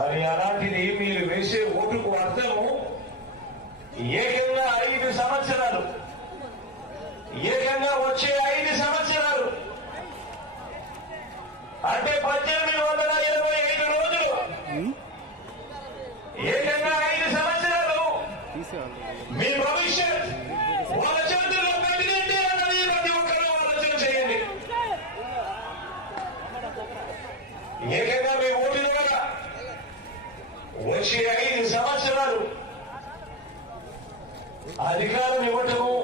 మరి అలాంటిది మీరు వేసే ఓటుకు అర్థము ఏకంగా 5 సంవత్సరాలు, ఏకంగా వచ్చే 5 సంవత్సరాలు అంటే 1825 రోజులు, ఏకంగా 5 సంవత్సరాలు మీ భవిష్యత్ వాళ్ళ చేతుల్లో పెట్టినట్టే అన్నది ప్రతి ఒక్కరూ ఆలోచన చేయండి. ఏకంగా మీ ఓటు దగ్గర వచ్చే 5 సంవత్సరాలు అధికారం ఇవ్వటము